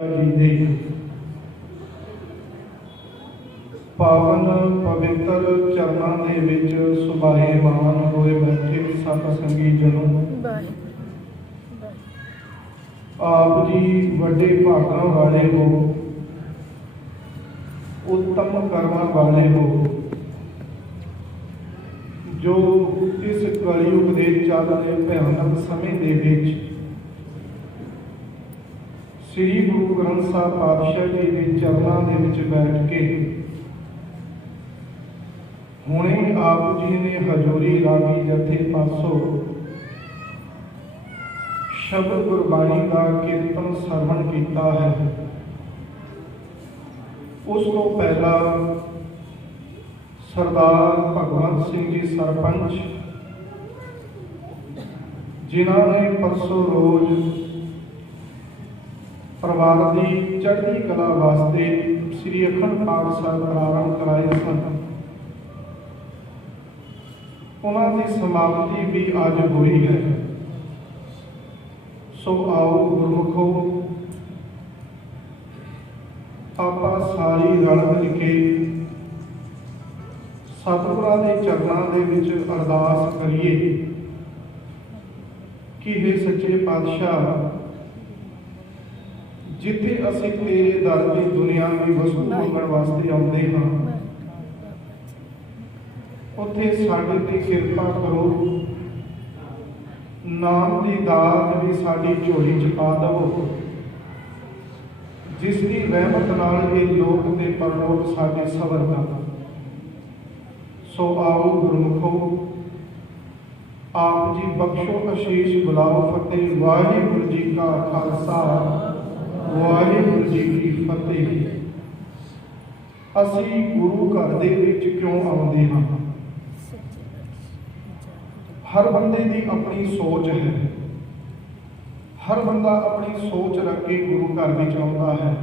ਜੀ ਦੇ ਪਾਵਨ ਪਵਿੱਤਰ ਚਰਨਾਂ ਦੇ ਵਿੱਚ ਸੁਭਾਏਮਾਨ ਹੋਏ ਬੈਠੇ ਸਤ ਸੰਗੀ ਜਨੋ, ਆਪ ਜੀ ਵੱਡੇ ਭਾਗਾਂ ਵਾਲੇ ਹੋ, ਉੱਤਮ ਕਰਮਾਂ ਵਾਲੇ ਹੋ, ਜੋ ਇਸ ਕਲਯੁਗ ਦੇ ਚੱਲ ਰਹੇ ਭਿਆਨਕ ਸਮੇਂ ਦੇ ਵਿੱਚ ਸ੍ਰੀ ਗੁਰੂ ਗ੍ਰੰਥ ਸਾਹਿਬ ਪਾਤਸ਼ਾਹ ਜੀ ਦੇ ਚਰਨਾਂ ਦੇ ਵਿੱਚ ਬੈਠ ਕੇ ਹੁਣੇ ਆਪ ਜੀ ਨੇ ਹਜ਼ੂਰੀ ਰਾਗੀ ਜਥੇ ਪਾਸੋਂ ਸ਼ਬਦ ਗੁਰਬਾਣੀ ਦਾ ਕੀਰਤਨ ਸਰਵਣ ਕੀਤਾ ਹੈ। ਉਸ ਤੋਂ ਪਹਿਲਾਂ ਸਰਦਾਰ ਭਗਵੰਤ ਸਿੰਘ ਜੀ ਸਰਪੰਚ, ਜਿਨ੍ਹਾਂ ਨੇ ਪਰਸੋਂ ਰੋਜ਼ ਪਰਿਵਾਰ ਦੀ ਚੜ੍ਹਦੀ ਕਲਾ ਵਾਸਤੇ ਸ੍ਰੀ ਅਖੰਡ ਪਾਠ ਸਾਹਿਬ ਪ੍ਰਾਰੰਭ ਕਰਾਏ ਸਨ, ਉਹਨਾਂ ਦੀ ਸਮਾਪਤੀ ਵੀ ਅੱਜ ਹੋਈ ਹੈ। ਸੋ ਆਓ ਗੁਰਮੁਖੋ, ਆਪਾਂ ਸਾਰੀ ਰਲ ਮਿਲ ਕੇ ਸਤਿਗੁਰਾਂ ਦੇ ਚਰਨਾਂ ਦੇ ਵਿੱਚ ਅਰਦਾਸ ਕਰੀਏ ਕਿ हे ਸੱਚੇ ਪਾਤਸ਼ਾਹ, ਜਿੱਥੇ ਅਸੀਂ ਤੇਰੇ ਦਰ ਦੀ ਦੁਨਿਆਵੀ ਵਸਤੂ ਮੰਗਣ ਵਾਸਤੇ ਆਉਂਦੇ ਹਾਂ, ਉੱਥੇ ਸਾਡੇ ਤੇ ਕਿਰਪਾ ਕਰੋ, ਨਾਮ ਦੀ ਦਾਤ ਵੀ ਸਾਡੀ ਝੋਲੀ ਚ ਪਾ ਦਵੋ, ਜਿਸ ਦੀ ਰਹਿਮਤ ਨਾਲ ਇਹ ਲੋਕ ਤੇ ਪਰਲੋਕ ਸਾਡੇ ਸਵਰਗਾ। ਸੋ ਆਓ ਗੁਰਮੁਖੋ, ਆਪ ਜੀ ਬਖਸ਼ੋ ਅਸ਼ੀਸ਼, ਬੁਲਾਓ ਫਤਿਹ। ਵਾਹਿਗੁਰੂ ਜੀ ਕਾ ਖਾਲਸਾ, ਵਾਹਿਗੁਰੂ ਜੀ ਕੀ ਫਤਿਹ। ਅਸੀਂ ਗੁਰੂ ਘਰ ਦੇ ਵਿੱਚ ਕਿਉਂ ਆਉਂਦੇ ਹਾਂ? ਹਰ ਬੰਦੇ ਦੀ ਆਪਣੀ ਸੋਚ ਹੈ, ਹਰ ਬੰਦਾ ਆਪਣੀ ਸੋਚ ਰੱਖ ਕੇ ਗੁਰੂ ਘਰ ਵਿੱਚ ਆਉਂਦਾ ਹੈ।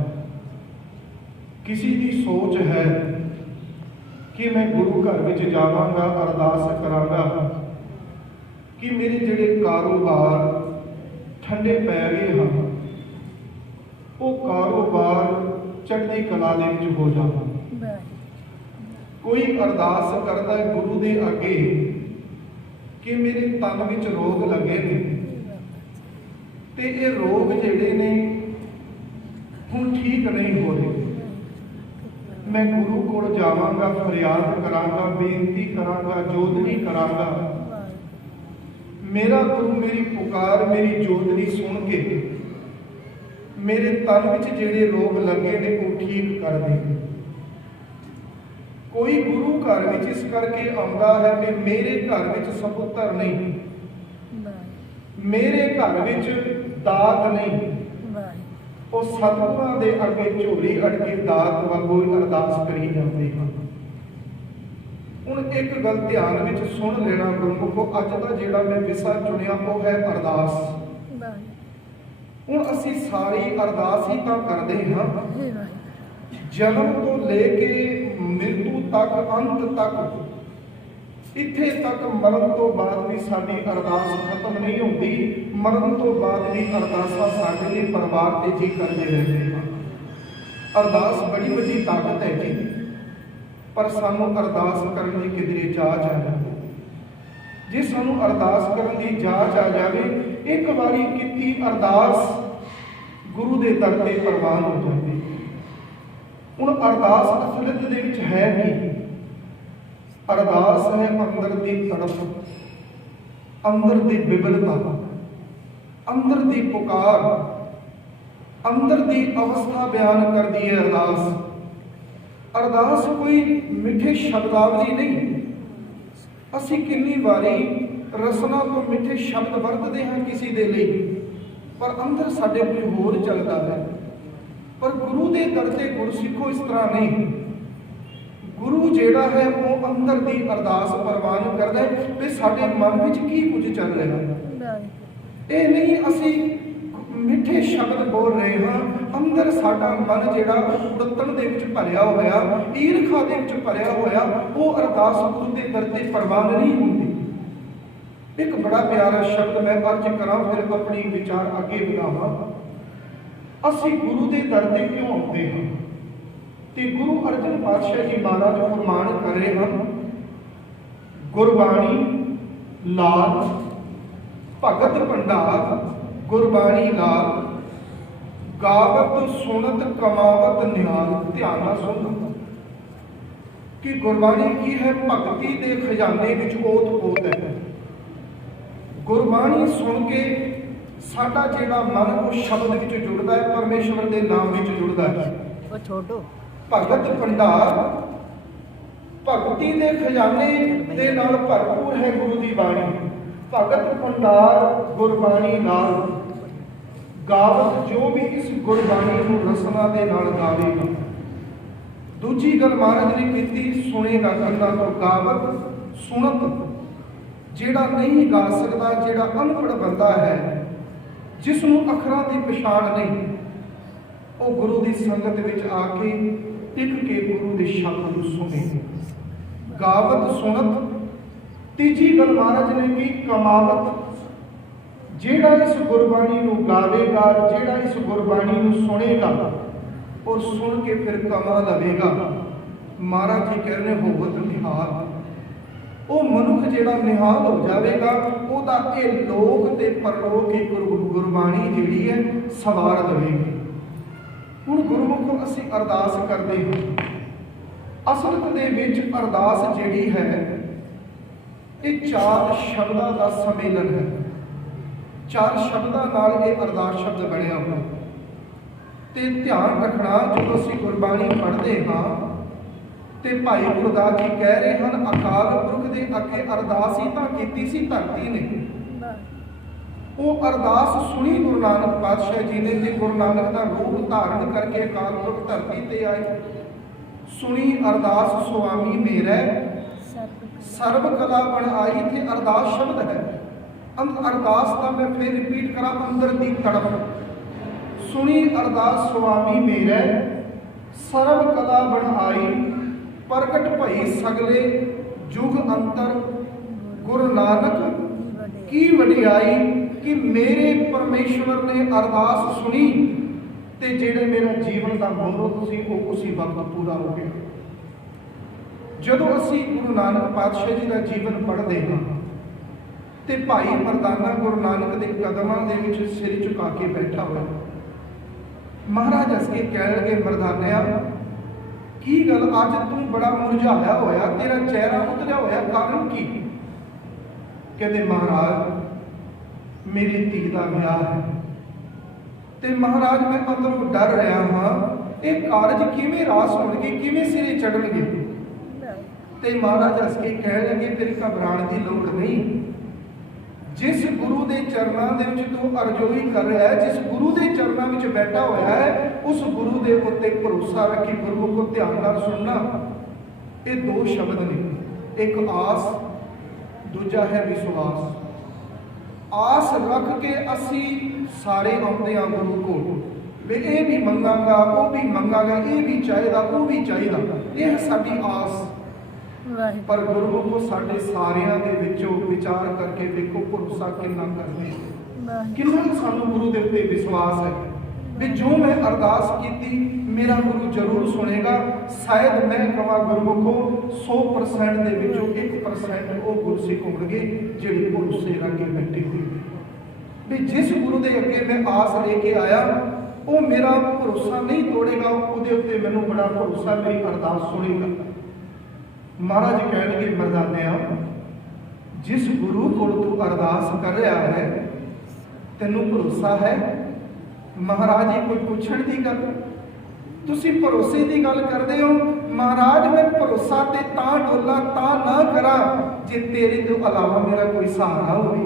ਕਿਸੇ ਦੀ ਸੋਚ ਹੈ ਕਿ ਮੈਂ ਗੁਰੂ ਘਰ ਵਿੱਚ ਜਾਵਾਂਗਾ, ਅਰਦਾਸ ਕਰਾਂਗਾ ਕਿ ਮੇਰੇ ਜਿਹੜੇ ਕਾਰੋਬਾਰ ਠੰਡੇ ਪੈ ਗਏ ਹਨ, ਉਹ ਕਾਰੋਬਾਰ ਚੜ੍ਹਦੀ ਕਲਾ ਦੇ ਵਿੱਚ ਹੋ ਜਾਣ। ਕੋਈ ਅਰਦਾਸ ਕਰਦਾ ਹੈ ਗੁਰੂ ਦੇ ਅੱਗੇ ਕਿ ਮੇਰੇ ਤਨ ਵਿੱਚ ਰੋਗ ਲੱਗੇ ਨੇ ਤੇ ਇਹ ਰੋਗ ਜਿਹੜੇ ਨੇ ਹੁਣ ਠੀਕ ਨਹੀਂ ਹੋ ਰਹੇ, ਮੈਂ ਗੁਰੂ ਕੋਲ ਜਾਵਾਂਗਾ, ਫਰਿਆਦ ਕਰਾਂਗਾ, ਬੇਨਤੀ ਕਰਾਂਗਾ, ਜੋਦਨੀ ਕਰਾਂਗਾ। ਮੇਰਾ ਗੁਰੂ ਮੇਰੀ ਪੁਕਾਰ, ਮੇਰੀ ਜੋਦਨੀ ਸੁਣ ਕੇ ਮੇਰੇ ਤਨ ਵਿੱਚ ਜਿਹੜੇ ਰੋਗ ਲੱਗੇ ਨੇ ਉਹ ਠੀਕ ਕਰ ਦੇ। ਕੋਈ ਗੁਰੂ ਘਰ ਵਿੱਚ ਇਸ ਕਰਕੇ ਆਉਂਦਾ ਹੈ ਕਿ ਮੇਰੇ ਘਰ ਵਿੱਚ ਸਪੁੱਤਰ ਨਹੀਂ, ਮੇਰੇ ਘਰ ਵਿੱਚ ਦਾਤ ਨਹੀਂ। ਉਹ ਸਤਿਗੁਰਾਂ ਦੇ ਅੱਗੇ ਝੋਲੀ ਅੜ ਕੇ ਦਾਤ ਵਾਂਗੂ ਅਰਦਾਸ ਕਰੀ ਜਾਂਦੇ ਹਨ। ਹੁਣ ਇੱਕ ਗੱਲ ਧਿਆਨ ਵਿੱਚ ਸੁਣ ਲੈਣਾ ਗੁਰਮੁਖੋ, ਅੱਜ ਦਾ ਜਿਹੜਾ ਮੈਂ ਵਿਸ਼ਾ ਚੁਣਿਆ ਉਹ ਹੈ ਅਰਦਾਸ। ਹੁਣ ਅਸੀਂ ਸਾਰੀ ਅਰਦਾਸ ਹੀ ਤਾਂ ਕਰਦੇ ਹਾਂ, ਜਨਮ ਤੋਂ ਲੈ ਕੇ ਮ੍ਰਿਤੂ ਤੱਕ, ਅੰਤ ਤੱਕ, ਇੱਥੇ ਤੱਕ ਮਰਨ ਤੋਂ ਬਾਅਦ ਵੀ ਸਾਡੀ ਅਰਦਾਸ ਖਤਮ ਨਹੀਂ ਹੁੰਦੀ। ਮਰਨ ਤੋਂ ਬਾਅਦ ਵੀ ਅਰਦਾਸਾਂ ਸਾਡੇ ਲਈ ਪਰਿਵਾਰ ਤੇ ਜੀ ਕਰਦੇ ਰਹਿੰਦੇ ਹਨ। ਅਰਦਾਸ ਬੜੀ ਵੱਡੀ ਤਾਕਤ ਹੈ ਜੀ, ਪਰ ਸਾਨੂੰ ਅਰਦਾਸ ਕਰਨ ਦੀ ਕਿਧਰੇ ਜਾਚ ਆ ਜਾਵੇ। ਜੇ ਸਾਨੂੰ ਅਰਦਾਸ ਕਰਨ ਦੀ ਜਾਚ ਆ ਜਾਵੇ, ਇੱਕ ਵਾਰੀ ਕੀਤੀ ਅਰਦਾਸ ਗੁਰੂ ਦੇ ਦਰ ਤੇ ਪ੍ਰਵਾਨ ਹੋ ਜਾਂਦੀ। ਹੁਣ ਅਰਦਾਸ ਅਸਲੀਅਤ ਦੇ ਵਿੱਚ ਹੈ ਕੀ? ਅਰਦਾਸ ਹੈ ਅੰਦਰ ਦੀ ਤੜਫ, ਅੰਦਰ ਦੀ ਬਿਬਲਤਾ, ਅੰਦਰ ਦੀ ਪੁਕਾਰ, ਅੰਦਰ ਦੀ ਅਵਸਥਾ ਬਿਆਨ ਕਰਦੀ ਹੈ ਅਰਦਾਸ। ਅਰਦਾਸ ਕੋਈ ਮਿੱਠੇ ਸ਼ਬਦਾਵਲੀ ਨਹੀਂ। ਅਸੀਂ ਕਿੰਨੀ ਵਾਰੀ ਰਸਨਾ ਤੋਂ ਮਿੱਠੇ ਸ਼ਬਦ ਵਰਤਦੇ ਹਾਂ ਕਿਸੇ ਦੇ ਲਈ, ਪਰ ਅੰਦਰ ਸਾਡੇ ਕੋਈ ਹੋਰ ਚੱਲਦਾ ਹੈ। ਪਰ ਗੁਰੂ ਦੇ ਦਰ ਤੇ ਗੁਰਸਿੱਖੋ ਇਸ ਤਰ੍ਹਾਂ ਨਹੀਂ। ਗੁਰੂ ਜਿਹੜਾ ਹੈ ਉਹ ਅੰਦਰ ਦੀ ਅਰਦਾਸ ਪ੍ਰਵਾਨ ਕਰਦਾ ਹੈ ਤੇ ਸਾਡੇ ਮਨ ਵਿੱਚ ਕੀ ਕੁਝ ਚੱਲ ਰਿਹਾ ਹੈ। ਇਹ ਨਹੀਂ ਅਸੀਂ ਮਿੱਠੇ ਸ਼ਬਦ ਬੋਲ ਰਹੇ ਹਾਂ, ਅੰਦਰ ਸਾਡਾ ਮਨ ਜਿਹੜਾ ਉੜਤਣ ਦੇ ਵਿੱਚ ਭਰਿਆ ਹੋਇਆ, ਈਰਖਾ ਦੇ ਵਿੱਚ ਭਰਿਆ ਹੋਇਆ, ਉਹ ਅਰਦਾਸ ਗੁਰੂ ਦੇ ਦਰ ਤੇ ਪ੍ਰਵਾਨ ਨਹੀਂ ਹੁੰਦੀ। ਇੱਕ ਬੜਾ ਪਿਆਰਾ ਸ਼ਬਦ ਮੈਂ ਅਰਜ਼ ਕਰਾਂ, ਫਿਰ ਆਪਣੀ ਵਿਚਾਰ ਅੱਗੇ ਵਧਾਵਾਂ। ਅਸੀਂ ਗੁਰੂ ਦੇ ਦਰ ਤੇ ਕਿਉਂ ਆਉਂਦੇ ਹਾਂ? ਤੇ ਗੁਰੂ ਅਰਜਨ ਪਾਤਸ਼ਾਹ ਜੀ ਮਹਾਰਾਜ ਫਰਮਾਨ ਕਰ ਰਹੇ ਹਨ, ਗੁਰਬਾਣੀ ਲਾਲ ਭਗਤ ਭੰਡਾਰ ਗੁਰਬਾਣੀ ਲਾਲ, ਗਾਵਤ ਸੁਣਤ ਕਮਾਵਤ ਨਿਹਾਲ। ਧਿਆਨ ਨਾਲ ਸੁਣੋ ਕਿ ਗੁਰਬਾਣੀ ਕੀ ਹੈ? ਭਗਤੀ ਦੇ ਖਜ਼ਾਨੇ ਵਿੱਚ ਓਤ-ਪੋਤ ਹੈ। ਗੁਰਬਾਣੀ ਸੁਣ ਕੇ ਸਾਡਾ ਜਿਹੜਾ ਮਨ ਉਹ ਸ਼ਬਦ ਵਿੱਚ ਜੁੜਦਾ ਹੈ, ਪਰਮੇਸ਼ਵਰ ਦੇ ਨਾਮ ਵਿੱਚ ਜੁੜਦਾ ਹੈ। ਉਹ ਛੋਟੋ ਭਗਤ ਭੰਡਾਰ ਭਗਤੀ ਦੇ ਖਜ਼ਾਨੇ ਦੇ ਨਾਲ ਭਰਪੂਰ ਹੈ ਗੁਰੂ ਦੀ ਬਾਣੀ। ਭਗਤ ਭੰਡਾਰ ਗੁਰਬਾਣੀ ਨਾਲ, ਗਾਵਤ ਜੋ ਵੀ ਇਸ ਗੁਰਬਾਣੀ ਨੂੰ ਰਸਨਾ ਦੇ ਨਾਲ ਗਾਵੇਗਾ। ਦੂਜੀ ਗੱਲ ਮਹਾਰਾਜ ਨੇ ਕੀਤੀ, ਸੁਣੇਗਾ ਕੰਨਾਂ ਤੋਂ। ਗਾਵਤ ਸੁਣਤ, ਜਿਹੜਾ ਨਹੀਂ ਗਾ ਸਕਦਾ, ਜਿਹੜਾ ਅਨਪੜ੍ਹ ਬੰਦਾ ਹੈ, ਜਿਸ ਨੂੰ ਅੱਖਰਾਂ ਦੀ ਪਛਾਣ ਨਹੀਂ, ਉਹ ਗੁਰੂ ਦੀ ਸੰਗਤ ਵਿੱਚ ਆ ਕੇ ਟਿਕ ਕੇ ਗੁਰੂ ਦੇ ਸ਼ਬਦ ਨੂੰ ਸੁਣੇ। ਗਾਵਤ ਸੁਣਤ। ਤੀਜੀ ਗੱਲ ਮਹਾਰਾਜ ਨੇ ਕੀ? ਕਮਾਵਤ, ਜਿਹੜਾ ਇਸ ਗੁਰਬਾਣੀ ਨੂੰ ਗਾਵੇਗਾ, ਜਿਹੜਾ ਇਸ ਗੁਰਬਾਣੀ ਨੂੰ ਸੁਣੇਗਾ ਔਰ ਸੁਣ ਕੇ ਫਿਰ ਕਮਾ ਲਵੇਗਾ। ਮਹਾਰਾਜ ਜੀ ਕਹਿ ਰਹੇ ਹੋਵਤ ਨਿਹਾਲ। ਉਹ ਮਨੁੱਖ ਜਿਹੜਾ ਨਿਹਾਲ ਹੋ ਜਾਵੇਗਾ, ਉਹਦਾ ਇਹ ਲੋਕ ਤੇ ਪਰਲੋਕ ਦੀ ਗੁਰਬਾਣੀ ਜਿਹੜੀ ਹੈ ਸਵਾਰ ਦੇਵੇਗੀ। ਹੁਣ ਗੁਰਮੁਖੋ ਅਸੀਂ ਅਰਦਾਸ ਕਰਦੇ ਹਾਂ। ਅਸਲਤ ਦੇ ਵਿੱਚ ਅਰਦਾਸ ਜਿਹੜੀ ਹੈ ਇਹ 4 ਸ਼ਬਦਾਂ ਦਾ ਸੰਮੇਲਨ ਹੈ। 4 ਸ਼ਬਦਾਂ ਨਾਲ ਇਹ ਅਰਦਾਸ ਸ਼ਬਦ ਬਣਿਆ ਹੋਇਆ। ਤੇ ਧਿਆਨ ਰੱਖਣਾ, ਜਦੋਂ ਅਸੀਂ ਗੁਰਬਾਣੀ ਪੜ੍ਹਦੇ ਹਾਂ ਤੇ ਭਾਈ ਗੁਰਦਾਸ ਜੀ ਕਹਿ ਰਹੇ ਹਨ, ਅਕਾਲ ਪੁਰਖ ਦੇ ਅੱਗੇ ਅਰਦਾਸ ਹੀ ਤਾਂ ਕੀਤੀ ਸੀ ਧਰਤੀ ਨੇ। ਉਹ ਅਰਦਾਸ ਸੁਣੀ ਗੁਰੂ ਨਾਨਕ ਪਾਤਸ਼ਾਹ ਜੀ ਨੇ, ਤੇ ਗੁਰੂ ਨਾਨਕ ਦਾ ਰੂਪ ਧਾਰਨ ਕਰਕੇ ਅਕਾਲ ਪੁਰਖ ਧਰਤੀ ਤੇ ਆਏ। ਸੁਣੀ ਅਰਦਾਸ ਸੁਆਮੀ ਮੇਰਾ ਸਰਬ ਕਲਾ ਬਣ ਆਈ। ਤੇ ਅਰਦਾਸ ਸ਼ਬਦ ਹੈ। ਅਰਦਾਸ ਦਾ ਮੈਂ ਫਿਰ ਰਿਪੀਟ ਕਰਾਂ, ਅੰਦਰ ਦੀ ਤੜਪ। ਸੁਣੀ ਅਰਦਾਸ ਸੁਆਮੀ ਮੇਰਾ ਸਰਬ ਕਲਾ ਬਣ ਆਈ, ਪ੍ਰਗਟ ਭਈ ਸਗਲੇ ਜੁਗ ਅੰਤਰ ਗੁਰੂ ਨਾਨਕ ਕੀ ਵਡਿਆਈ। ਕਿ ਮੇਰੇ ਪਰਮੇਸ਼ਵਰ ਨੇ ਅਰਦਾਸ ਸੁਣੀ ਤੇ ਜਿਹੜੇ ਮੇਰਾ ਜੀਵਨ ਦਾ ਮਨੋਰਥ ਸੀ ਉਹ ਉਸੇ ਵਕਤ ਪੂਰਾ ਹੋ ਗਿਆ। ਜਦੋਂ ਅਸੀਂ ਗੁਰੂ ਨਾਨਕ ਪਾਤਸ਼ਾਹ ਜੀ ਦਾ ਜੀਵਨ ਪੜ੍ਹਦੇ ਹਾਂ ਤੇ ਭਾਈ ਮਰਦਾਨਾ ਗੁਰੂ ਨਾਨਕ ਦੇ ਕਦਮਾਂ ਦੇ ਵਿੱਚ ਸਿਰ ਝੁਕਾ ਕੇ ਬੈਠਾ ਹੋਇਆ। ਮਹਾਰਾਜ ਹੱਸ ਕੇ ਕਹਿਣ ਲੱਗੇ, ਮਰਦਾਨਿਆ ਕੀ ਗੱਲ ਅੱਜ ਤੂੰ ਬੜਾ ਮੁਰਝਾਇਆ ਹੋਇਆ, ਤੇਰਾ ਚਿਹਰਾ ਉਤਰਿਆ ਹੋਇਆ, ਕਾਰਨ ਕੀ? ਕਹਿੰਦੇ ਮਹਾਰਾਜ ਮੇਰੀ ਧੀ ਦਾ ਵਿਆਹ ਹੈ ਤੇ ਮਹਾਰਾਜ ਮੈਂ ਅੰਦਰੋਂ ਡਰ ਰਿਹਾ ਹਾਂ, ਇਹ ਕਾਰਜ ਕਿਵੇਂ ਰਾਸ ਹੋਣਗੇ, ਕਿਵੇਂ ਸਿਰੇ ਚੜਨਗੇ। ਤੇ ਮਹਾਰਾਜ ਹੱਸ ਕੇ ਕਹਿਣ ਲੱਗੇ, ਤੇਰੀ ਘਬਰਾਉਣ ਦੀ ਲੋੜ ਨਹੀਂ। ਜਿਸ ਗੁਰੂ ਦੇ ਚਰਨਾਂ ਦੇ ਵਿੱਚ ਤੂੰ ਅਰਜ਼ੋਈ ਕਰ ਰਿਹਾ ਹੈ, ਜਿਸ ਗੁਰੂ ਦੇ ਚਰਨਾਂ ਵਿੱਚ ਬੈਠਾ ਹੋਇਆ ਹੈ, ਉਸ ਗੁਰੂ ਦੇ ਉੱਤੇ ਭਰੋਸਾ ਰੱਖੀ। ਗੁਰਮੁਖੋ ਧਿਆਨ ਨਾਲ ਸੁਣਨਾ, ਇਹ 2 ਸ਼ਬਦ ਨੇ, ਇੱਕ ਆਸ, ਦੂਜਾ ਹੈ ਵਿਸ਼ਵਾਸ। ਆਸ ਰੱਖ ਕੇ ਅਸੀਂ ਸਾਰੇ ਆਉਂਦੇ ਹਾਂ ਗੁਰੂ ਕੋਲ, ਵੀ ਇਹ ਵੀ ਮੰਗਾਂਗਾ, ਉਹ ਵੀ ਮੰਗਾਂਗਾ, ਇਹ ਵੀ ਚਾਹੀਦਾ, ਉਹ ਵੀ ਚਾਹੀਦਾ, ਇਹ ਸਾਡੀ ਆਸ। ਪਰ ਗੁਰਮੁਖੋ ਸਾਡੇ ਸਾਰਿਆਂ ਦੇ ਵਿੱਚੋਂ ਵਿਚਾਰ ਕਰਕੇ ਦੇਖੋ ਭਰੋਸਾ ਕਿੰਨਾ ਕਰਦੇ, ਕਿੰਨਾ ਸਾਨੂੰ ਗੁਰੂ ਦੇ ਉੱਤੇ ਵਿਸ਼ਵਾਸ ਹੈ ਵੀ ਜੋ ਮੈਂ ਅਰਦਾਸ ਕੀਤੀ ਮੇਰਾ ਗੁਰੂ ਜ਼ਰੂਰ ਸੁਣੇਗਾ। ਸ਼ਾਇਦ ਮੈਂ ਕਹਾਂ ਗੁਰਮੁਖੋ 100% ਦੇ ਵਿੱਚੋਂ 1% ਉਹ ਗੁਰਸਿੱਖ ਹੋਣਗੇ ਜਿਹੜੇ ਭਰੋਸੇ ਰੱਖ ਕੇ ਬੈਠੇ ਹੋਏ ਵੀ ਜਿਸ ਗੁਰੂ ਦੇ ਅੱਗੇ ਮੈਂ ਆਸ ਲੈ ਕੇ ਆਇਆ ਉਹ ਮੇਰਾ ਭਰੋਸਾ ਨਹੀਂ ਤੋੜੇਗਾ, ਉਹਦੇ ਉੱਤੇ ਮੈਨੂੰ ਬੜਾ ਭਰੋਸਾ, ਮੇਰੀ ਅਰਦਾਸ ਸੁਣੇਗਾ। ਮਹਾਰਾਜ ਕਹਿਣਗੇ, ਮਰਦਾਨਿਆ ਜਿਸ ਗੁਰੂ ਕੋਲ ਤੂੰ ਅਰਦਾਸ ਕਰ ਰਿਹਾ ਹੈ ਤੈਨੂੰ ਭਰੋਸਾ ਹੈ? ਮਹਾਰਾਜ ਜੀ ਕੋਈ ਪੁੱਛਣ ਦੀ ਗੱਲ, ਤੁਸੀਂ ਭਰੋਸੇ ਦੀ ਗੱਲ ਕਰਦੇ ਹੋ। ਮਹਾਰਾਜ ਮੈਂ ਭਰੋਸਾ ਤੇ ਤਾਂ ਡੋਲਾ ਤਾਂ ਨਾ ਕਰਾਂ ਜੇ ਤੇਰੇ ਤੋਂ ਇਲਾਵਾ ਮੇਰਾ ਕੋਈ ਸਹਾਰਾ ਹੋਵੇ।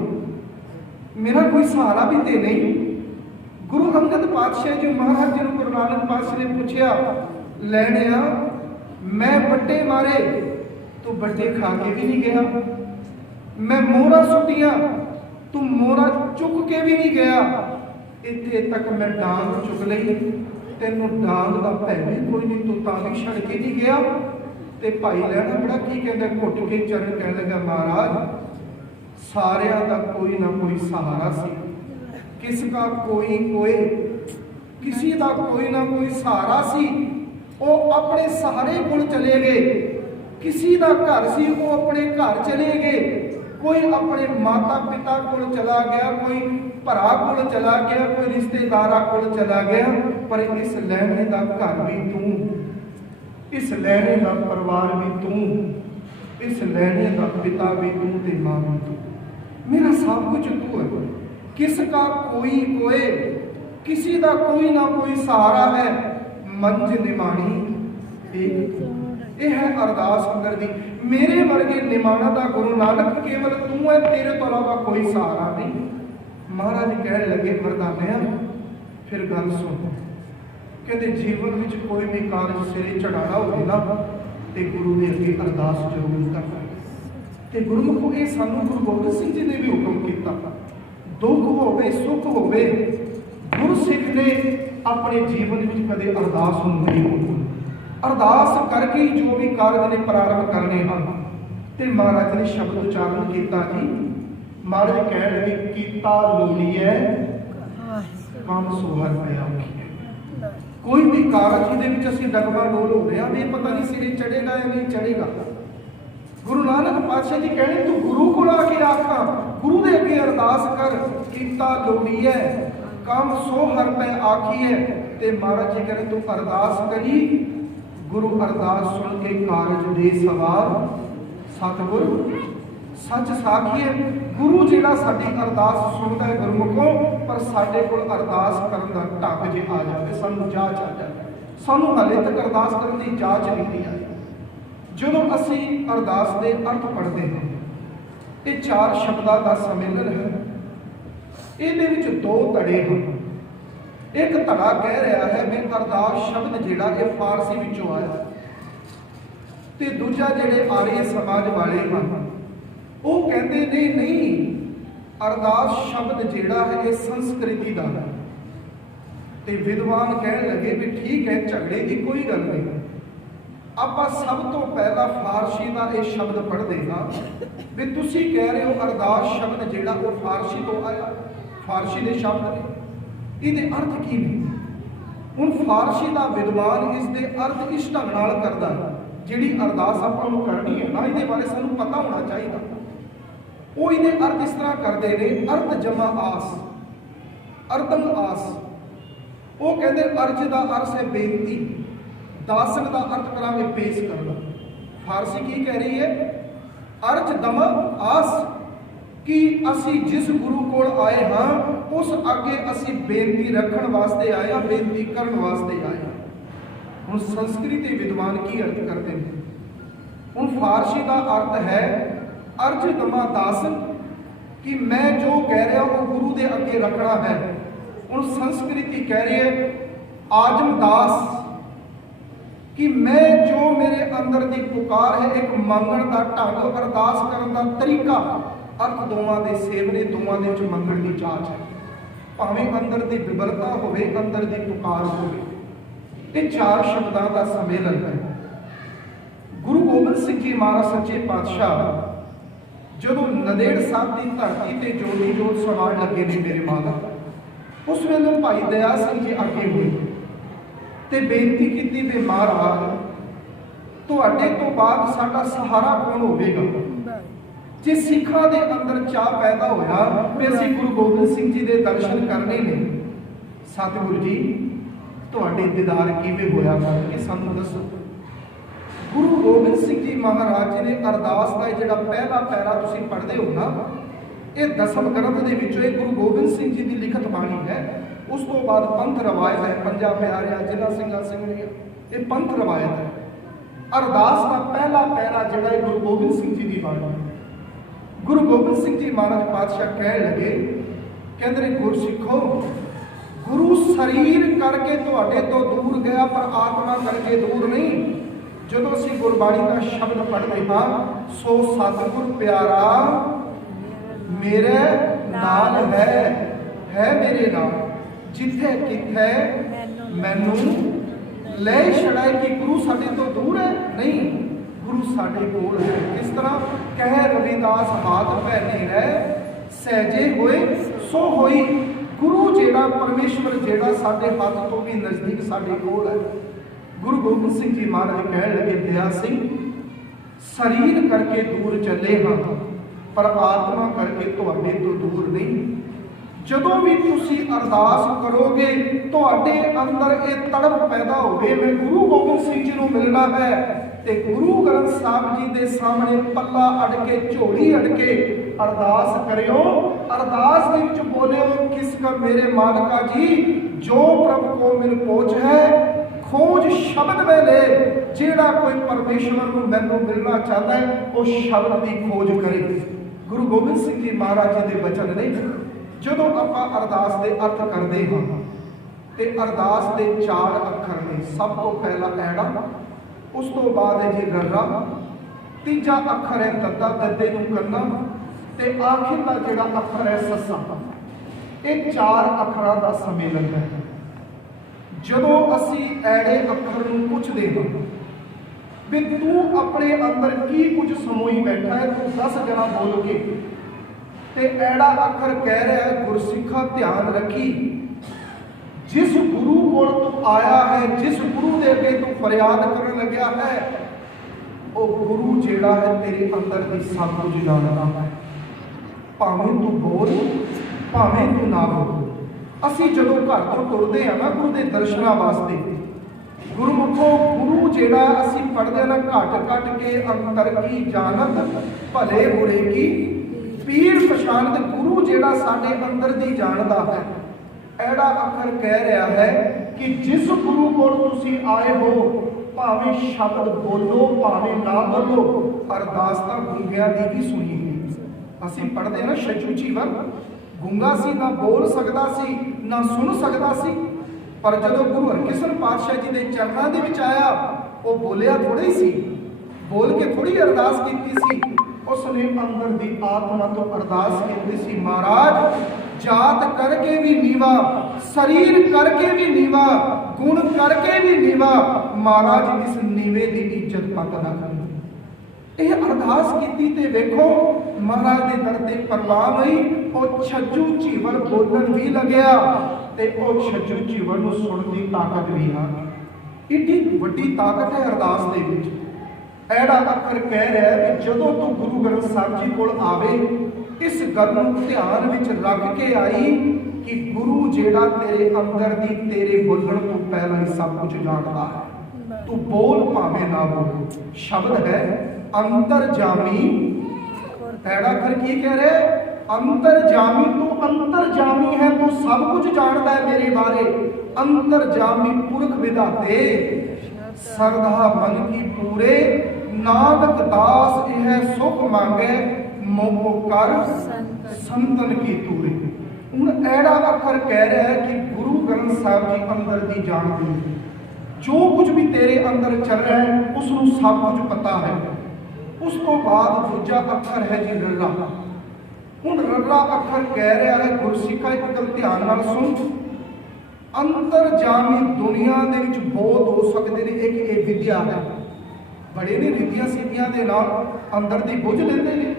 ਮੇਰਾ ਕੋਈ ਸਹਾਰਾ ਵੀ ਤੇ ਨਹੀਂ। ਗੁਰੂ ਅੰਗਦ ਪਾਤਸ਼ਾਹ ਜੀ ਮਹਾਰਾਜ ਜੀ ਨੂੰ ਗੁਰੂ ਨਾਨਕ ਪਾਤਸ਼ਾਹ ਨੇ ਪੁੱਛਿਆ, ਲੈਣਿਆ ਮੈਂ ਵੱਟੇ ਮਾਰੇ ਤੂੰ ਵੱਟੇ ਖਾ ਕੇ ਵੀ ਨਹੀਂ ਗਿਆ, ਮੈਂ ਮੋਹਰਾਂ ਸੁੱਟੀਆਂ ਤੂੰ ਮੋਹਰਾਂ ਚੁੱਕ ਕੇ ਵੀ ਨਹੀਂ ਗਿਆ, ਇੱਥੇ ਤੱਕ ਮੈਂ ਡਾਂਗ ਚੁੱਕ ਲਈ ਤੈਨੂੰ ਡਾਂਗ ਦਾ ਭੈ ਵੀ ਕੋਈ ਨਹੀਂ, ਤੂੰ ਤਾਂ ਵੀ ਛੱਡ ਕੇ ਨਹੀਂ ਗਿਆ। ਤੇ ਭਾਈ ਲੈਣਾ ਬੜਾ ਕੀ ਕਹਿੰਦਾ, ਘੁੱਟ ਕੇ ਚਰਨ ਕਹਿਣ ਲੱਗਾ, ਮਹਾਰਾਜ ਸਾਰਿਆਂ ਦਾ ਕੋਈ ਨਾ ਕੋਈ ਸਹਾਰਾ ਸੀ, ਕਿਸ ਦਾ ਕੋਈ किसी का कोई ना कोई सहारा सी, वो अपने सहारे कोल चले गए। किसी का घर सी, वो अपने घर चले गए। कोई अपने माता पिता कोल चला गया, कोई भरा कोल चला गया, कोई रिश्तेदारा कोल चला गया। पर इस लैने का घर भी तू, इस लैने का परिवार भी तू, इस लैने का पिता भी तू ते मां भी तू। मेरा सब कुछ तू है। किसका कोई कोए, किसी का कोई ना कोई सहारा है, मंज निमाणी एक तू। यह है अरदास अंदर दी। मेरे वर्गे निमाणा दा गुरु नानक केवल तू है, तेरे तो अलावा कोई सहारा नहीं। महाराज कहने लगे मरदानिया फिर गल सुन, कहते जीवन में कोई भी कारज सिरे चढ़ाना हो ना ते गुरु ने अगे अरदास जरूर करना। ते गुरुमुखो ये सानू गुरु गोबिंद सिंह जी ने भी हुक्म किया, दुख होवे सुख होवे गुरु सिख ने अपने जीवन में कदे अरदास नहीं होती। अरदास करके ही जो भी कारज ने प्रारंभ करने हैं। ते महाराज ने शब्द उच्चारण किया जी। महाराज कह लगे कीता लोड़ीए काम सोहर पाया। कोई भी कारज जिहदे असीं डगमा डोल हो रहे हैं, ये पता नहीं सिरे चढ़ेगा या नहीं चढ़ेगा। गुरु नानक पातशाह जी कहने तू गुरु को आके आखा, गुरु दे अगे अरदास कर, कीता लोड़ीए काम सो हर पै आखीए। ते महाराज जी कहने तू अरदास करी, गुरु अरदास सुन के कारज दे सवार, सतगुर सच साखी है। गुरु जिहड़ा साडी अरदास सुनदा है गुरमुखों, पर साडे कोल अरदास करन दा ढंग जे आ जाए, सानू जाच आ जाए। सानू हाले तक अरदास करन दी जाच नहीं आई। जदों असीं अरदास दे अर्थ पढ़दे हां, ये चार शब्दां दा सम्मेलन है। इहदे विच दो धड़े हैं। एक धड़ा कह रहा है भी अरदास शब्द जिहड़ा ये फारसी विचों आया, ते दूजा जिहड़े आर्य समाज वाले हैं वो कहते नहीं नहीं, अरदास शब्द जिहड़ा है ये संस्कृति का है। ते विद्वान कहने लगे भी ठीक है, झगड़े की कोई गल नहीं। आपां सब तो पहला फारसी का यह शब्द पढ़ते हाँ भी तुसीं कह रहे हो अरदास शब्द जिहड़ा वो फारसी तो आया, फारसी के शब्द ने, ਇਹਦੇ अर्थ की नहीं। ਹੁਣ फारसी का विद्वान इसके अर्थ इस ढंग नाल करदा, जिहड़ी अरदास आपां नूं करनी है ना, इहदे बारे सानूं पता होना चाहिए। वो इहदे अर्थ इस तरह करते ने, अर्थ जमा आस, अर्दम आस। वो कहते अर्ज का अर्थ है बेनती, दासक का अर्थ करांगे पेश करना। फारसी की कह रही है, अर्ज दम आस कि असी जिस गुरु कोल आए हाँ उस अगे असी बेनती रखने वास्ते आए हाँ, बेनती करने वास्ते आए हाँ। हुण संस्कृति विद्वान की अर्थ करते हैं। हुण फारसी का अर्थ है अर्ज दमा दासन, कि मैं जो कह रहा वो गुरु के अगे रखना है। हुण संस्कृति कह रही है आजम दास, कि मैं जो मेरे अंदर की पुकार है एक मंगण का ढंग, अरदास करने का तरीका, अर्थ दोवां दे सेवने, दोवां दे विच मंगण की जांच है। भावें अंदर की विवरता होवे, अंदर की पुकार होवे। ये चार शब्दां का सम्मेलन है। गुरु गोबिंद सिंह जी महाराज सच्चे पातशाह जदों नंदेड़ साहब की धरती ते जोड़ी जोत सुनाण लगे ने मेरे माला, उस वेले भाई दया सिंह जी आगे हुए ते बेनती की भी महाराज तुहाडे तो बाद साडा सहारा कौन होवेगा। जे सिखा दे अंदर चाह पैदा होया कि असीं गुरु गोबिंद सिंह जी के दर्शन करने ने, सतगुरु जी तुहाडे दीदार किवें होया करके सानूं दसो। गुरु गोबिंद सिंह जी महाराज जी ने अरदास का जिहड़ा पहला पैरा तुसीं पढ़दे हो ना, ये दसम ग्रंथ दे विचों ये गुरु गोबिंद सिंह जी की लिखत बाणी है। उस तो बाद पंथ रवायत है, पंजा प्यारिया जिन्हां सिंघां सिंघड़ियां, ये पंथ रवायत है। अरदास का पहला पैरा जिहड़ा गुरु गोबिंद सिंह जी की बाणी है। गुरु गोबिंद सिंह जी महाराज पातशाह कह लगे, कहते गुरसिखो गुरु शरीर करके तुहाडे तो दूर गया पर आत्मा करके दूर नहीं। जो असीं गुरबाणी का शब्द पढ़ते हाँ, सो सतगुर प्यारा मेरे नाल है मेरे नाल, जिथे किथे मैनू ले छड़ाए। कि गुरु साडे तो दूर है नहीं, गुरु साडे कोल है। किस तरह कह रविदास हाथ पहने रह सहजे होए सो होई, गुरु जेड़ा परमेश्वर जेड़ा साडे हाथ तो भी नजदीक साडे कोल है। गुरु गोबिंद सिंह जी महाराज कह लगे, दया सिंह शरीर करके दूर चले हाँ पर आत्मा करके तुहाडे तो दूर नहीं। ਜਦੋਂ भी तुसी अरदास करोगे तुहाडे अंदर ये तड़प पैदा होवे मैं गुरु गोबिंद सिंह जी नूं मिलना है ते गुरु ग्रंथ साहब जी दे सामने पल्ला अड़ के झोली अड़ के अरदास करियो। अरदास दे विच बोलियो, किसका मेरे मालिका जी जो प्रभु को मिल पहुंच है खोज शब्द में ले। जेड़ा कोई परमेश्वर को मैनू मिलना चाहता है वो शब्द की खोज करे। गुरु गोबिंद सिंह जी महाराज जी के वचन नहीं। ਜਦੋਂ ਆਪਾਂ ਅਰਦਾਸ ਦੇ ਅਰਥ ਕਰਦੇ ਹਾਂ ਤੇ ਅਰਦਾਸ ਦੇ 4 ਅੱਖਰ ਨੇ। ਸਭ ਤੋਂ ਪਹਿਲਾ ਐੜਾ, ਉਸ ਤੋਂ ਬਾਅਦ ਹੈ ਜੀ ਰੱਰਾ, ਤੀਜਾ ਅੱਖਰ ਹੈ ਦੱਦਾ, ਦੱਦੇ ਨੂੰ ਕੰਨਾ ਤੇ ਆਖਿਰਲਾ ਜਿਹੜਾ ਅੱਖਰ ਹੈ ਸੱਸਾ। ਇਹ 4 ਅੱਖਰਾਂ ਦਾ ਸੰਮੇਲਨ ਹੈ। ਜਦੋਂ ਅਸੀਂ ਐੜੇ ਅੱਖਰ ਨੂੰ ਪੁੱਛਦੇ ਹਾਂ ਵੀ ਤੂੰ ਆਪਣੇ ਅੰਦਰ ਕੀ ਕੁਝ ਸਮੋਈ ਬੈਠਾ ਹੈ, ਤੂੰ 10 ਜਣਾ ਬੋਲ ਕੇ ਤੇ ਐੜਾ ਅੱਖਰ ਕਹਿ ਰਿਹਾ ਹੈ ਗੁਰਸਿੱਖਾ ਧਿਆਨ ਰੱਖੀ, ਜਿਸ ਗੁਰੂ ਕੋਲ ਤੂੰ ਆਇਆ ਹੈ, ਜਿਸ ਗੁਰੂ ਦੇ ਅੱਗੇ ਤੂੰ ਫਰਿਆਦ ਕਰਨ ਲੱਗਿਆ ਹੈ, ਉਹ ਗੁਰੂ ਜਿਹੜਾ ਹੈ ਤੇਰੇ ਅੰਦਰ ਦੀ ਸਭ ਕੁਝ ਜਾਣਦਾ ਹੈ। ਭਾਵੇਂ ਤੂੰ ਬੋਲ ਭਾਵੇਂ ਤੂੰ ਨਾ ਬੋਲ। ਅਸੀਂ ਜਦੋਂ ਘਰ ਤੋਂ ਤੁਰਦੇ ਆ ਨਾ ਗੁਰੂ ਦੇ ਦਰਸ਼ਨਾਂ ਵਾਸਤੇ, ਗੁਰਮੁਖੋ ਗੁਰੂ ਜਿਹੜਾ ਅਸੀਂ ਪੜ੍ਹਦੇ ਨਾ ਘਟ ਘਟ ਕੇ ਅੰਤਰ ਕੀ ਜਾਣਤ ਭਲੇ ਬੁਰੇ ਕੀ ਪੀਰ ਪਛਾਨਤ। ਗੁਰੂ ਜਿਹੜਾ ਸਾਡੇ ਅੰਦਰ ਦੀ ਜਾਣਦਾ ਹੈ। ਐੜਾ ਅੱਖਰ ਕਹਿ ਰਿਹਾ ਹੈ ਕਿ ਜਿਸ ਗੁਰੂ ਕੋਲ ਤੁਸੀਂ ਆਏ ਹੋ ਭਾਵੇਂ ਸ਼ਬਦ ਬੋਲੋ ਭਾਵੇਂ ਨਾ ਬੋਲੋ, ਅਰਦਾਸ ਤਾਂ ਗੁੰਗਿਆਂ ਦੀ ਵੀ ਸੁਣੀ ਗਈ। ਅਸੀਂ ਪੜ੍ਹਦੇ ਨਾ ਛੱਜੂ ਜੀਵਨ ਗੁੰਗਾ ਸੀ, ਨਾ ਬੋਲ ਸਕਦਾ ਸੀ ਨਾ ਸੁਣ ਸਕਦਾ ਸੀ, ਪਰ ਜਦੋਂ ਗੁਰੂ ਹਰਕ੍ਰਿਸ਼ਨ ਪਾਤਸ਼ਾਹ ਜੀ ਦੇ ਚਰਨਾਂ ਦੇ ਵਿੱਚ ਆਇਆ ਉਹ ਬੋਲਿਆ ਥੋੜ੍ਹਾ ਸੀ, ਬੋਲ ਕੇ ਥੋੜੀ ਅਰਦਾਸ ਕੀਤੀ ਸੀ। उसने अंदर दी आत्मा तो अरदास की सी, महाराज जात करके भी नीवा, शरीर करके भी नीवा, गुण करके भी नीवा, महाराज इस नीवे की इज्जत पत ना करो। यह अरदास की ते वेखो महाराज के दर ते प्रवान हुई। और छज्जू झीवर बोलन भी लग्या ते और छज्जू झीवर नूं सुणन दी ताकत भी आ गई। इड्डी वड्डी ताकत है अरदास दे विच। ऐड़ा अखर कह रहा है कि जदों तू गुरु ग्रंथ साहब जी कोल आवे इस गल नूं ध्यान विच रख के आई कि गुरु जेड़ा तेरे अंदर दी तेरे बोलण तो पहला ही सब कुछ जानता है। तू बोल भावें ना बोल। शब्द है अंतरजामी। ऐड़ा अखर की कह रहे, अंतरजामी। तू अंतरजामी है, तू सब कुछ जानता है मेरे बारे। अंतरजामी पुरख विधाते सरदा मन की पूरे, नानक दास यह सुख मांगे मोह कर संतन की तूरे। हुण ऐड़ा अखर कह रहा है कि गुरु ग्रंथ साहब जी अंदर दी जानते हैं। जो कुछ भी तेरे अंदर चल रहा है उसनूं सब कुछ पता है। उस तो बाद दूजा अखर है जी रर्रा। हुण रर्रा अखर कह रहा है गुरसिखा एक गल ध्यान नाल सुन, अंतरजामी दुनिया दे विच बहुत हो सकते हैं। एक ये विद्या है, बड़े ने रिद्धियां सिद्धियां दे नाल अंदर दी बुझ लेते हैं,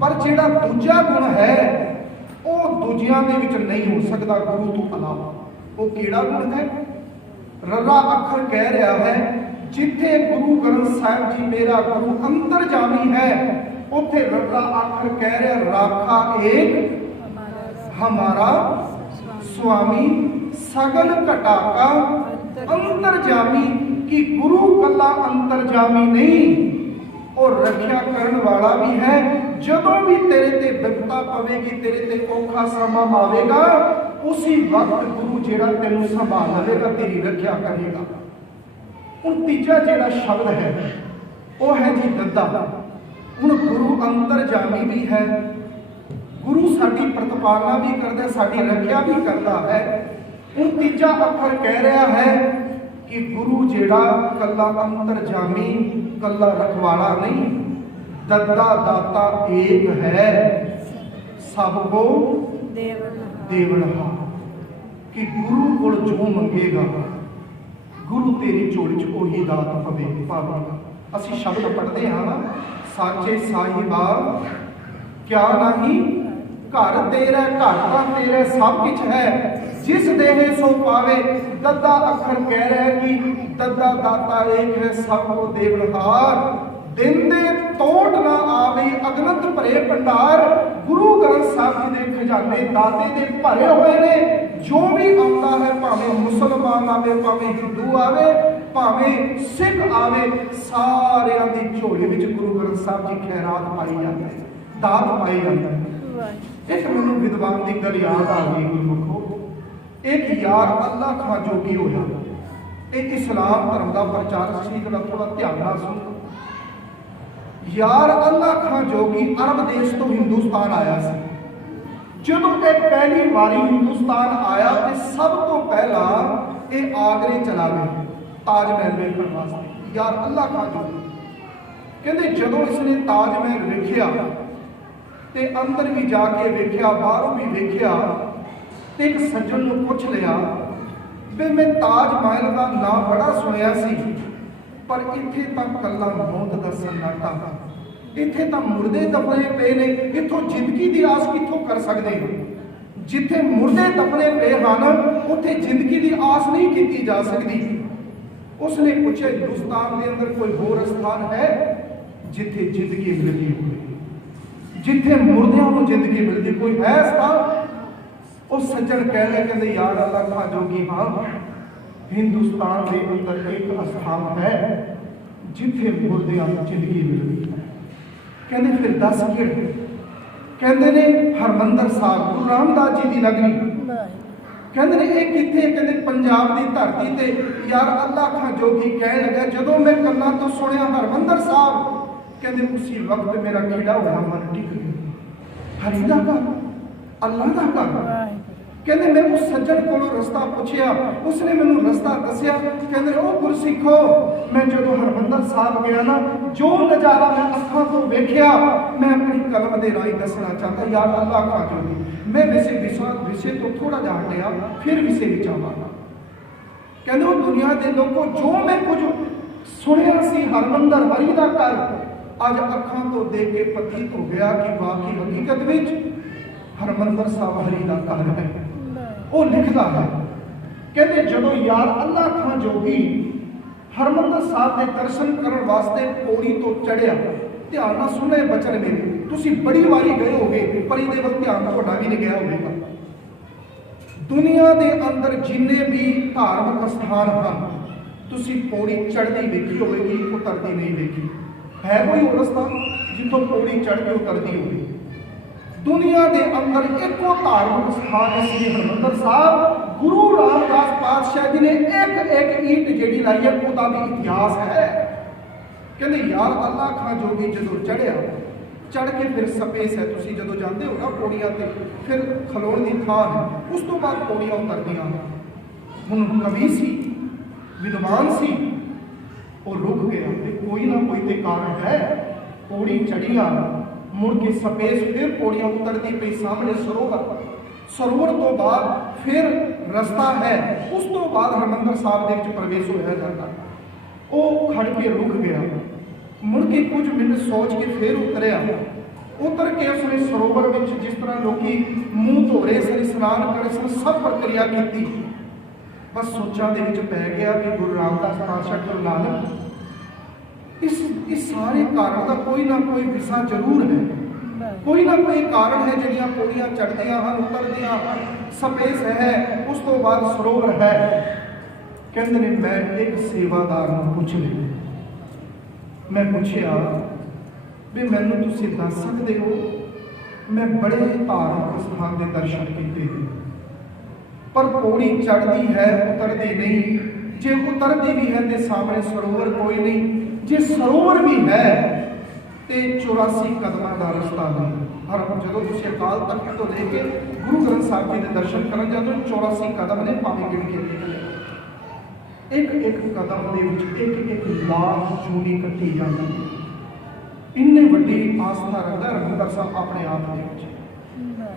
पर जिहड़ा दूजा गुण है वो दूजियां दे विच नहीं हो सकता गुरु तो अलावा। वो किहड़ा गुण है? रर्रा अखर कह रहा है जिथे गुरु ग्रंथ साहब जी मेरा गुरु अंतरजामी है उथे रर्रा अखर कह रहा राखा एक हमारा स्वामी सगल घटाका अंतरजामी। कि गुरु कला अंतरजामी नहीं और रक्षा करने वाला भी है। जदों भी तेरे ते विपता पवेगी, तेरे ते औखा समा आवेगा, उसी वक्त गुरु जेड़ा तेनू संभाल लेगा, तेरी रक्षा करेगा। हुण तीजा जेड़ा शब्द है वो है जी दद्दा। हुण गुरु अंतरजामी भी है, गुरु साडी प्रतिपालना भी करता है, साडी रक्षा भी करता है। हुण तीजा अखर कह रहा है कि गुरु जेड़ा कला अंतरजामी कला रखवाला नहीं, दद्दा दाता एक है सबको देवनहार। कि गुरु कोल जो मंगेगा गुरु तेरी झोली च ओही दात पावेगा। असीं शब्द पढ़ते हाँ ना, साचे साहिबा क्या नहीं घर तेरा घाटा तेरा सब कुछ है, जिस देहे सो पावे। दद्दा अखर कह रहा है कि दद्दा दाता एक है सबको देवनहार। दिन दे तोड़ ना आवे अगनत भरे भंडार। गुरु ग्रंथ साहिब जी के खजाने दाते दे भरे हुए ने। जो भी आता है, भावें मुसलमान आवे, भावें हिंदू आवे, भावें सिख आवे, सारियां दी झोली विच गुरु ग्रंथ साहिब जी खैरात पाई जाती है, दात पाई जाती है। एक मैनूं विद्वान की गल याद आ गई गुरमुखो। एक यार अल्लाह खां जोगी होया, एक इस्लाम धर्म का प्रचारक सी। थोड़ा ध्यान नाल सुन। यार अल्लाह खां जोगी अरब देश तो हिंदुस्तान आया सी। जदों ये पहली बारी हिंदुस्तान आया तो सब तो पहला ये आगरे चला गया ताजमहल वेखण वास्ते। यार अल्लाह खां जोगी कहते जदों इसने ताजमहल वेखिया ते अंदर भी जाके वेख्या, बाहरों भी वेख्या, ते एक सज्जन नूं पुछ लिया भी मैं ताजमहल का नाम बड़ा सुनिया सी, पर इत्थे तां कल्ला मौत दा सन्नाटा, इत्थे तां मुर्दे दफने पे ने, इत्थों जिंदगी दी आस कित्थों कर सकदे हैं। जिथे मुर्दे दफने पे हन उत्थे जिंदगी दी आस नहीं की जा सकती। उसने पूछे हिंदुस्तान के अंदर कोई होर स्थान है जिथे जिंदगी मिलती हो, जिथे मुर्दियां को जिंदगी मिलती, कोई है स्थान? उस सज्जन कह रहे कहते यार अल्लाह खां जोगी हाँ, हिंदुस्तान के अंदर एक स्थान है जिथे मुर्दियां को जिंदगी मिलती है। कहते फिर दस किहड़े? कहते ने हरमंदर साहब, गुरु रामदास जी की नगरी। कहते ने एक किथे? कहते पंजाब की धरती ते। यार अल्लाह खां जोगी कह लगा जदों मैं कन्ना तो सुनिया हरमंदर साहब, कहते उसी वक्त मेरा खिड़ा हुआ मन टिक गया। हरि दा घर, अल्लाह दा घर। कहते मैं उस सज्जन को रस्ता पूछया, उसने मैनू रस्ता दसिया। कहते ओ गुरसिखो, मैं जो हरमंदर साहब गया ना, जो नज़ारा मैं अखां तो वेख्या, मैं अपनी कलम के राही दसना चाहता। यार अल्लाह खां जोगी मैं विषय तो थोड़ा जा हटिया, फिर विषय विच आवांगा। कहते वो दुनिया के लोगों जो मैं कुछ सुनिया सी हरमंदर हरि दा घर, अज अखां तो देख के प्रतीत हो गया कि वाकई हकीकत विच हरमंदर साहब हरि दा घर है। वो लिखता है कहते जदों यार अल्लाह खां जोगी हरमंदर साहब के दर्शन करने वास्ते पौड़ी तो चढ़िया। ध्यान नाल सुने बचन मेरे, तुसी बड़ी वारी गए होगे पर ये वक्त ध्यान थोड़ा भी नहीं गया होगा। दुनिया के अंदर जिन्ने भी धार्मिक स्थान हैं, तुसी पौड़ी चढ़ती वेखी होगी, उतरती नहीं वेखी। है कोई और स्थान जितों पौड़ी चढ़ के उतरती होगी? दुनिया के अंदर एको धार्मिक स्थान है श्री हरमंदर साहब। गुरु रामदास पातशाह जी ने एक एक ईंट जी लाई है, उसका भी इतिहास है। कहते यार अल्लाह खां जोगी जो चढ़िया, चढ़ के फिर स्पेस है, तुम जो जाते हो ना पौड़ियां ते, फिर खलोण की थान है, उस तो बाद पौड़ियां उतरदियां। हुण कवि सी, विद्वान सी, वो रुक गया, कोई ना कोई तो कारण है। पौड़ी चढ़िया, मुड़ के स्पेस, फिर पौड़ियां उतरती पई, सामने सरोवर, सरोवर तो बाद फिर रस्ता है, उस तो बाद हरमंदर साहब के विच प्रवेश होया जाता। वो खड़ के रुक गया, मुड़ के कुछ मिनट सोच के फिर उतरिया। उतर के उसने सरोवर में जिस तरह लोग मूँह धो रहे सन, स्नान कर सन, सब प्रक्रिया की। बस सोचा दे विच पै गया भी गुरु रामदास पातशाह गुरु नानक इस सारे कारण का कोई ना कोई विसा जरूर है, कोई ना कोई कारण है। जड़ियाँ पौड़ियां चढ़दियां हैं, उतरदियां, स्पेस है, उस तो बाद सरोवर है। कहते ने मैं एक सेवादार को पूछ लिया, मैं पूछया भी मैनू तुसी दस सकते हो, मैं बड़े धार्मिक स्थान के दर्शन किए पर पौड़ी चढ़ती है उतरती नहीं। जे उतरती भी है तो सामने सरोवर कोई नहीं, जे सरोवर भी है तो 84 कदमां का रास्ता नहीं। हर जो तुम अकाल तख्त तो लेके गुरु ग्रंथ साहब जी के दर्शन कर जाते हो, 84 कदम ने, भावें गिन के एक एक कदम के एक एक लाख चूनी कट्टी जाती है। इन्नी वड्डी आस्था रखता हरमंदर साहब अपने आप के।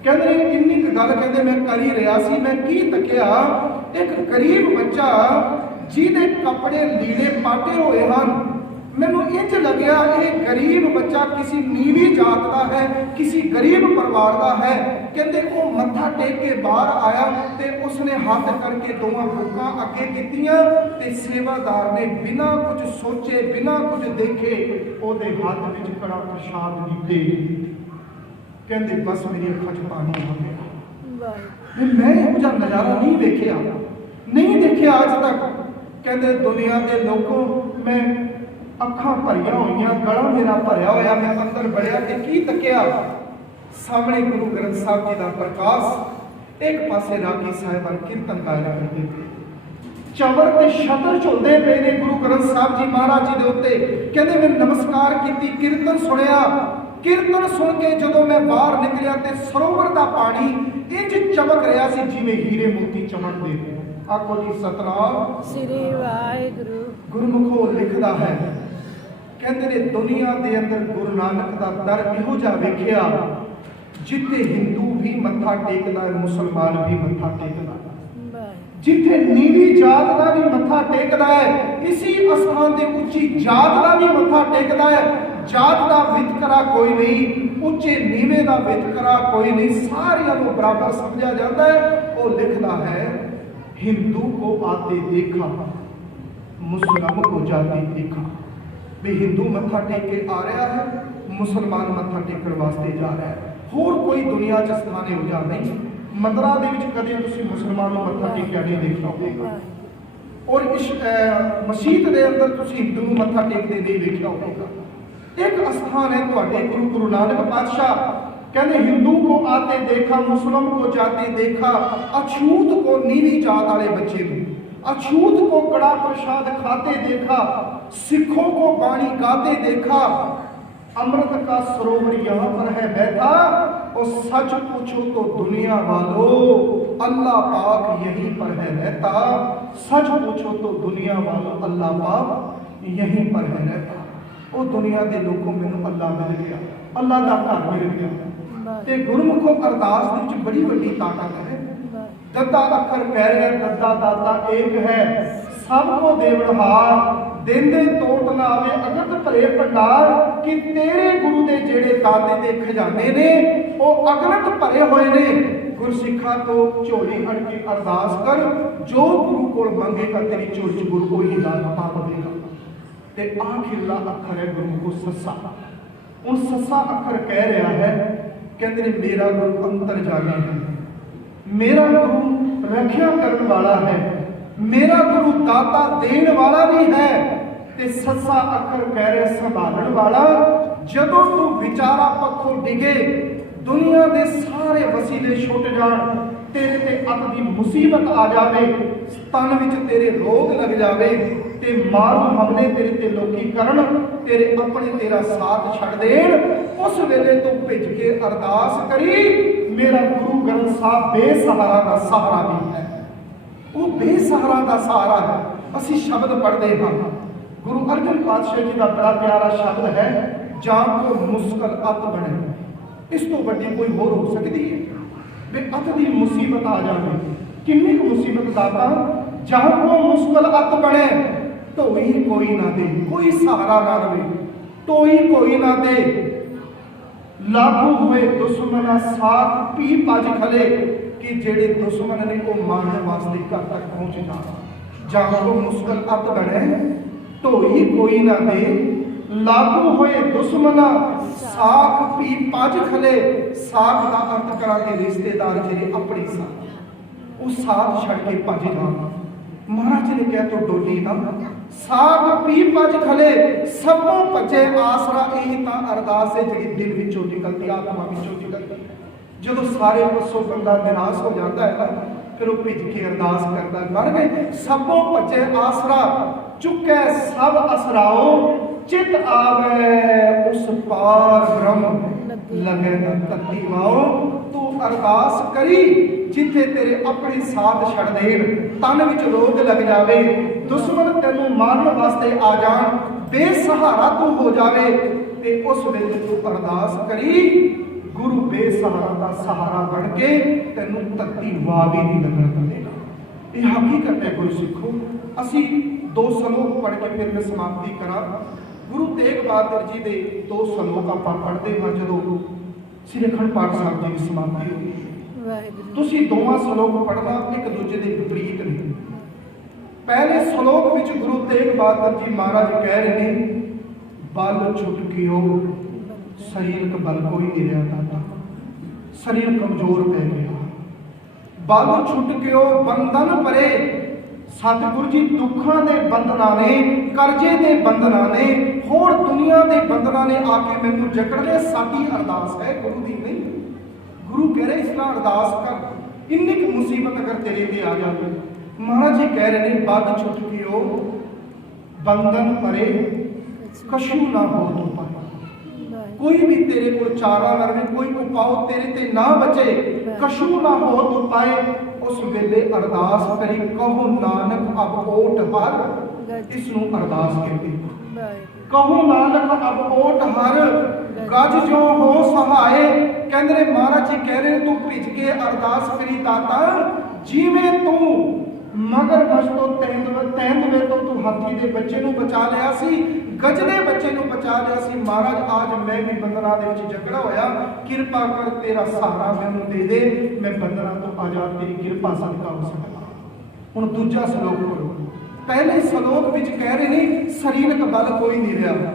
कहते इन्नी गल कहते मैं कर ही रहा सी, मैं की तकिया एक गरीब बच्चा जिहदे कपड़े लीड़े पाटे हुए हैं, मैनू इंज लग्या ये गरीब बच्चा किसी नीवी जात का है, किसी गरीब परिवार का है। कहते वो मत्था टेक के बाहर आया तो उसने हाथ करके दोवां बुक्कां अगे कीतियां ते सेवादार ने बिना कुछ सोचे बिना कुछ देखे ओदे हाथ विच कड़ा प्रसाद दिते। कहते बस मेरी अखां च पानी आ गया। मैं इहो जिहा नज़ारा नहीं देखिया, नहीं देखिया अज तक। कहते दुनिया के लोगों मैं अखां भरिया हुई, गला मेरा भरिया होया, मैं अंदर बढ़िया ते की तकिया सामने गुरु ग्रंथ साहब जी का प्रकाश। एक पासे रागी साहिबान कीर्तन गाया करते थे, चवर ते शतर झुलदे पे ने गुरु ग्रंथ साहब जी महाराज जी दे उत्ते। कहते मैं नमस्कार की, कीर्तन सुनिया। कीर्तन सुन के जदों मैं बाहर निकलिया ते सरोवर का पानी इंज चमक रहा सी जिवें हीरे मोती चमकदे। आखो जी सतनाम श्री वाहिगुरु। गुरमुखों लिखदा है, कहते ने दुनिया के अंदर गुरु नानक का दर इहो जिहा वेखिया जिथे हिंदू भी मत्था टेकदा है, मुसलमान भी मत्था टेकदा है, जिथे नीवी जात का भी मत्था टेकदा है, इसी स्थान के उच्ची जात का भी मत्था टेकदा है। जात का वितकरा कोई नहीं, उच्चे नीवे का वितकरा कोई नहीं, सारियां को बराबर समझा जाता है। वो लिखदा है हिंदू को आते देखा, मुसलमान को जाते देखा। भी हिंदू मत्था टेक के आ रहा है, मुसलमान मत्था टेकन वास्ते जा रहा है। होर कोई दुनिया च स्थान हो जा नहीं। मंदिरां दे विच कदे तुसीं मुसलमान नूं मत्था टेकिया नहीं देखा होगा, और इस मसीत के अंदर तुसीं हिंदू नूं मत्था टेकदे नहीं देखा होगा। एक स्थान है तुहाडे गुरु नानक पातशाह कहते हिंदू को आते देखा, मुस्लिम को जाते देखा, अछूत को नीवी जात वाले बच्चे को, अछूत को कड़ा प्रसाद खाते देखा, सिखों को बाणी गाते देखा। अमृत का सरोवर यहाँ पर है बैठा, और सच पूछो तो दुनिया वालों अल्लाह पाक यहीं पर है रहता। सच पूछो तो दुनिया वालों अल्लाह पाक यहीं पर है रहता। वो दुनिया के लोगों मैनू अल्लाह मिल गया, अल्लाह का घर मिल गया। ते गुरमुखों अरदास विच बड़ी वड्डी ताकत है। दद्दा अखर कह रहे दद्दा दाता एक है, सबको देवनहार, देंदे तोट ना आवे अगत भरे भंडार। कि तेरे गुरु दे जेड़े दाते दे खजाने ने वो अगनत भरे हुए ने। गुरसिखा तो झोली अड़ के अरदास कर, जो गुरु को मंगेगा तेरी झोली च गुरु कोई दात पा देगा। ते आखिरला अखर है गुरु को सस्सा। उन सस्सा अखर कह रहा है, कहते ने मेरा गुरु अंतर जाने है, मेरा गुरु रखिया करने वाला है, मेरा गुरु दाता देने वाला भी है। ते सस्सा अखर कह रहे संभालने वाला। जदों तू विचारा पक्षों डिगे, दुनिया के सारे वसीले छुट जान, तेरे ते अत दी मुसीबत आ जावे, तन विच तेरे रोग लग जावे, ते मारू हमले तेरे ते लोकी करन, तेरे अपने तेरा साथ छड़ देन, उस वेले तू भिज के अरदास करी। मेरा गुरु ग्रंथ साहब बेसहारा का सहारा भी है, वो बेसहारा का सहारा है। असी शब्द पढ़ते हाँ, गुरु अर्जन पातशाह जी का बड़ा प्यारा शब्द है, जान को मुश्किल अत बने। इस तो बड़ी कोई होर हो सकती है वे अत की मुसीबत आ जाए। किन्नी को मुसीबत दाता, जहां को मुश्किल अत बने, ढोई कोई ना दे, कोई सहारा ना रहे, टोई कोई ना दे। लागू हुए दुश्मन साथ पी पज खले, कि जेड़े दुश्मन ने वो मारने वास्ते घर तक पहुंच जा। जहां को मुश्किल अत बने, ढोई कोई ना दे, लागू होए दुश्मन साख पी पज खले। साख का अर्थ करा के रिश्तेदार जेडे अपने साथ, वो साथ छड़ के भज जाना। महाराज ने कह तो डोली ना, साग पी पज खले, सबों भजे आसरा। यही तो अरदास है जी दिल विचों निकलती, आत्मा विचों निकलती। जो सारे पासों बंदा निराश हो जाता है ना, फिर वो भिज के अरदास करता, मर गए सबों भजे आसरा, चुकै सब असराओ, चित आवे उस पार ब्रह्म लगे तत्ती माओ। तू अरदास करी जिथे तेरे अपने साथ छड़ देन, तन विच रोग लग जावे, दुश्मन तेनू मारन वास्ते आ जान, बेसहारा तू हो जावे, ते उस वेले तू अरदास करी। गुरु बेसहारा का सहारा बन के तेनू तत्ती वाह भी नहीं लगन देगा। ये हकीकत है गुरु सिखो। असी दो श्लोक पढ़ के फिर मैं समाप्ति करा। ਗੁਰੂ ਤੇਗ ਬਹਾਦਰ ਜੀ ਦੇ 2 ਸ਼ਲੋਕ ਆਪਾਂ ਪੜ੍ਹਦੇ ਹਾਂ ਜਦੋਂ ਸ੍ਰੀ ਅਖੰਡ ਪਾਠ ਸਾਹਿਬ ਜੀ ਦੀ ਸਮਾਪਤੀ ਹੋਈ। ਤੁਸੀਂ ਦੋਵਾਂ ਸ਼ਲੋਕ ਪੜ੍ਹਨਾ, ਇੱਕ ਦੂਜੇ ਦੇ ਵਿਪਰੀਤ ਨੇ। ਪਹਿਲੇ ਸ਼ਲੋਕ ਵਿੱਚ ਗੁਰੂ ਤੇਗ ਬਹਾਦਰ ਜੀ ਮਹਾਰਾਜ ਕਹਿ ਰਹੇ ਨੇ, ਬਲ ਛੁੱਟ ਗਿਓ ਸਰੀਰਕ ਬਲ ਕੋਈ ਨਹੀਂ ਰਿਹਾ ਦਾਤਾ, ਸਰੀਰ ਕਮਜ਼ੋਰ ਪੈ ਗਿਆ। ਬਲ ਛੁੱਟ ਗਿਓ ਬੰਧਨ ਪਰੇ, ਸਤਿਗੁਰੂ ਜੀ ਦੁੱਖਾਂ ਦੇ ਬੰਧਨਾਂ ਨੇ, ਕਰਜ਼ੇ ਦੇ ਬੰਧਨਾਂ ਨੇ, ਹੋਰ ਦੁਨੀਆ ਦੇ ਬੰਧਨਾਂ ਨੇ ਆ ਕੇ ਮੈਨੂੰ ਜਕੜ ਲਿਆ। ਸਾਡੀ ਅਰਦਾਸ ਹੈ, ਗੁਰੂ ਦੀ ਨਹੀਂ। ਗੁਰੂ ਕਹਿ ਰਹੇ ਇਸ ਨਾਲ ਅਰਦਾਸ ਕਰ, ਇੰਨੀ ਕੁ ਮੁਸੀਬਤ ਅਗਰ ਤੇਰੇ ਤੇ ਆ ਜਾਵੇ। ਮਹਾਰਾਜ ਜੀ ਕਹਿ ਰਹੇ ਨੇ, ਬਲ ਛੁੱਟ ਗਿਓ ਬੰਧਨ ਪਰੇ, ਕਛੂ ਨਾ ਹੋ ਤੂੰ ਪਾਏ। ਕੋਈ ਵੀ ਤੇਰੇ ਕੋਲ ਚਾਰਾ ਨਾ ਰਹੇ, ਕੋਈ ਉਪਾਅ ਤੇਰੇ ਤੇ ਨਾ ਬਚੇ, ਕਛੂ ਨਾ ਹੋ ਤੂੰ ਪਾਏ। ਉਸ ਵੇਲੇ ਅਰਦਾਸ ਕਰੀ, ਕਹੋ ਨਾਨਕ ਅਬ ਓਟ ਹਰ, ਇਸ ਨੂੰ ਅਰਦਾਸ ਕਹਿੰਦੇ। ਕਹੋ ਨਾਨਕ ਅਬ ਓਟ ਹਰ, ਗੱਜ ਜੋ ਹੋ ਸਹਾਏ। ਕਹਿੰਦੇ ਨੇ ਮਹਾਰਾਜ ਜੀ ਕਹਿ ਰਹੇ, ਤੂੰ ਭਿੱਜ ਕੇ ਅਰਦਾਸ ਕਰੀ ਦਾਤਾ, ਜਿਵੇਂ ਤੂੰ ਮਗਰ ਬਸ ਤੋਂ ਤੈਂਦਵੇ ਤੋਂ ਤੂੰ ਹਾਥੀ ਦੇ ਬੱਚੇ ਨੂੰ ਬਚਾ ਲਿਆ ਸੀ, ਗਜ ਦੇ ਬੱਚੇ ਨੂੰ ਬਚਾ ਲਿਆ ਸੀ। ਮਹਾਰਾਜ ਅੱਜ ਮੈਂ ਵੀ ਬੰਧਨਾਂ ਦੇ ਵਿੱਚ ਜਕੜਾ ਹੋਇਆ, ਕਿਰਪਾ ਕਰ ਤੇਰਾ ਸਹਾਰਾ ਮੈਨੂੰ ਦੇ ਦੇ, ਮੈਂ ਬੰਧਨਾਂ ਤੋਂ ਆਜ਼ਾਦ ਤੇਰੀ ਕਿਰਪਾ ਸਦਕਾ ਹੋ ਸਕਦਾ। ਹੁਣ ਦੂਜਾ ਸ਼ਲੋਕ ਪੜ੍ਹੋ। ਪਹਿਲੇ ਸ਼ਲੋਕ ਵਿੱਚ ਕਹਿ ਰਹੇ ਨੇ, ਸਰੀਰਕ ਬਲ ਕੋਈ ਨਹੀਂ ਰਿਹਾ,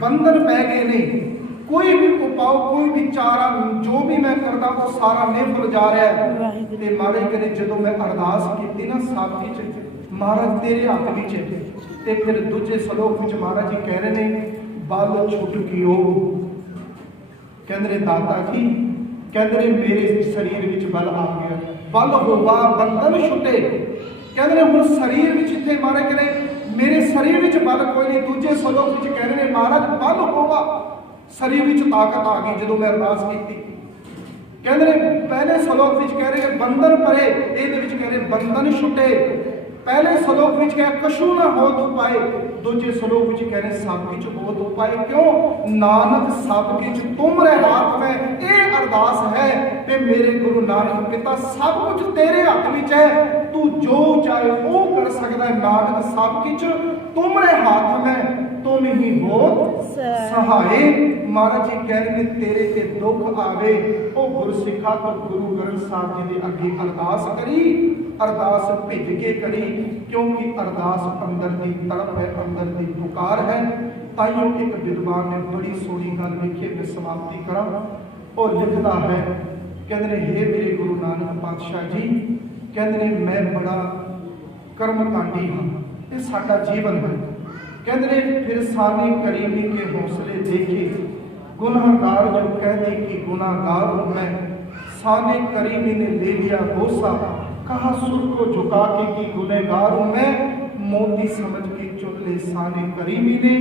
ਬੰਧਨ ਪੈ ਗਏ ਨੇ, ਕੋਈ ਵੀ ਉਪਾਅ, ਕੋਈ ਵੀ ਚਾਰਾ, ਜੋ ਵੀ ਮੈਂ ਕਰਦਾ ਉਹ ਸਾਰਾ ਨਿਰਫਲ ਜਾ ਰਿਹਾ। ਤੇ ਮਹਾਰਾਜ ਕਹਿੰਦੇ, ਜਦੋਂ ਮੈਂ ਅਰਦਾਸ ਕੀਤੀ ਨਾ ਸਾਥੀ ਚ, ਮਹਾਰਾਜ ਤੇਰੇ ਹੱਥ ਵਿੱਚ ਹੈ। ਤੇ ਫਿਰ ਦੂਜੇ ਸ਼ਲੋਕ ਵਿੱਚ ਮਹਾਰਾਜ ਜੀ ਕਹਿ ਰਹੇ ਨੇ, ਬਲ ਛੁੱਟ ਗਿਓ। ਕਹਿੰਦੇ ਨੇ ਦਾਤਾ ਜੀ, ਕਹਿੰਦੇ ਨੇ ਮੇਰੇ ਸਰੀਰ ਵਿੱਚ ਬਲ ਆ ਗਿਆ, ਬਲ ਹੋਵਾ ਬੰਧਨ ਛੁੱਟੇ। ਕਹਿੰਦੇ ਨੇ ਹੁਣ ਸਰੀਰ ਵਿੱਚ ਇੱਥੇ ਮਹਾਰਾਜ ਕਹਿੰਦੇ ਮੇਰੇ ਸਰੀਰ ਵਿੱਚ ਬਲ ਕੋਈ ਨਹੀਂ। ਦੂਜੇ ਸ਼ਲੋਕ ਵਿੱਚ ਕਹਿੰਦੇ ਨੇ ਮਹਾਰਾਜ ਬਲ ਹੋਵਾ, ਸਰੀਰ ਵਿੱਚ ਤਾਕਤ ਆ ਗਈ ਜਦੋਂ ਮੈਂ ਅਰਦਾਸ ਕੀਤੀ। ਕਹਿੰਦੇ ਨੇ ਪਹਿਲੇ ਸ਼ਲੋਕ ਵਿੱਚ ਕਹਿ ਰਹੇ ਬੰਧਨ ਪਰੇ, ਇਹਦੇ ਵਿੱਚ ਕਹਿ ਰਹੇ ਬੰਧਨ ਛੁੱਟੇ। ਪਹਿਲੇ ਸ਼ਲੋਕ ਵਿੱਚ ਕਹਿ ਕਛੂ ਨਾ ਹੋ ਤੂੰ ਪਾਏ, ਦੂਜੇ ਸ਼ਲੋਕ ਵਿੱਚ ਕਹਿ ਰਹੇ ਸਭ ਕਿਛ ਹੋ ਤੂੰ ਪਾਏ। ਕਿਉਂ? ਨਾਨਕ ਸਭ ਕਿਛ ਤੁਮਰੇ ਹੱਥ ਮੈਂ। ਇਹ ਅਰਦਾਸ ਹੈ ਤੇ ਮੇਰੇ ਗੁਰੂ ਨਾਨਕ ਪਿਤਾ, ਸਭ ਕੁਝ ਤੇਰੇ ਹੱਥ ਵਿੱਚ ਹੈ, ਤੂੰ ਜੋ ਚਾਹੇ ਉਹ ਕਰ ਸਕਦਾ ਹੈ। ਨਾਨਕ ਸਭ ਕਿਛ ਤੁਮਰੇ ਹੱਥ ਮੈਂ, ਤੁਮ ਹੀ ਹੋ ਸਹਾਏ। ਮਹਾਰਾਜ ਜੀ ਕਹਿ ਰਹੇ ਨੇ, ਤੇਰੇ ਤੇ ਦੁੱਖ ਆਵੇ, ਉਹ ਗੁਰਸਿੱਖਾ ਤੋਂ ਗੁਰੂ ਗ੍ਰੰਥ ਸਾਹਿਬ ਜੀ ਦੇ ਅੱਗੇ ਅਰਦਾਸ ਕਰੀ, ਅਰਦਾਸ ਭਿੱਜ ਕੇ ਕਰੀ, ਕਿਉਂਕਿ ਅਰਦਾਸ ਅੰਦਰ ਦੀ ਤੜਪ ਹੈ, ਅੰਦਰ ਦੀ ਪੁਕਾਰ ਹੈ। ਤਾਈਓ ਇੱਕ ਵਿਦਵਾਨ ਨੇ ਬੜੀ ਸੋਹਣੀ ਗੱਲ ਲਿਖੀ, ਮੈਂ ਸਮਾਪਤੀ ਕਰਾਂ। ਉਹ ਲਿਖਦਾ ਹੈ, ਕਹਿੰਦੇ ਨੇ, ਹੇ ਮੇਰੇ ਗੁਰੂ ਨਾਨਕ ਪਾਤਸ਼ਾਹ ਜੀ, ਕਹਿੰਦੇ ਨੇ ਮੈਂ ਬੜਾ ਕਰਮਕਾਂਡੀ ਹਾਂ, ਇਹ ਸਾਡਾ ਜੀਵਨ ਹੈ। कहते ने फिर साने करीमी के हौसले देखे, गुनाहगार जो कहते कि गुनाहगार हूँ मैं, साने करीमी ने ले लिया भरोसा, कहा सुर को झुका के कि गुनहगार हूँ मैं, मोती समझ के चुन ले साने करीमी ने,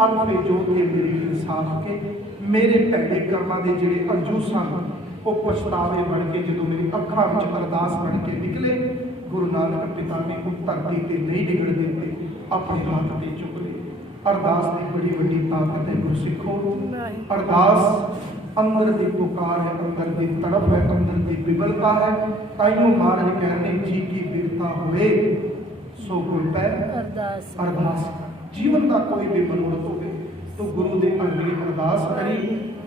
अल्फे जो थे मेरे इंसाफ के। मेरे भैड़े कर्मां दे जिहड़े अंजू सन, वो पछतावे बन के जो मेरी अखां विच अरदास बन के निकले, गुरु नानक पिता ने उस धरती ते नहीं डिगण दिते, अपने हाथ ते चुक ले। अरदास की बड़ी बड़ी ताकत है गुरसिखो। अरदास अंदर की पुकार है, अंदर की तड़प है, अंदर की विबलता है। ताइयों महाराज कहने, जी की बिरता हुए सो गुर पै अरदास। जीवन का कोई भी मनोरथ हो तो गुरु के अगे अरदास करी,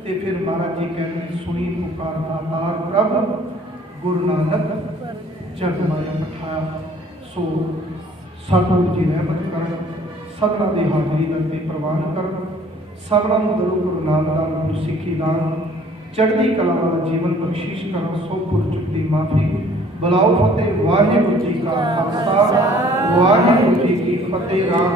ते फिर महाराज जी कहने, सुनी पुकार दातार प्रभ, गुरु नानक जग माया पठाया। सो सतगुरु जी रहमत कर, सबना की हाजरी करते प्रवान कर, सबना दरो गुरु नानक गुरु सिखी दान, चढ़ती कला वाला जीवन बख्शीश करो। सो पुर चुकती माफी, बुलाओ फतेह। वाहिगुरु जी का खालसा, वाहिगुरु जी की फतेह। राम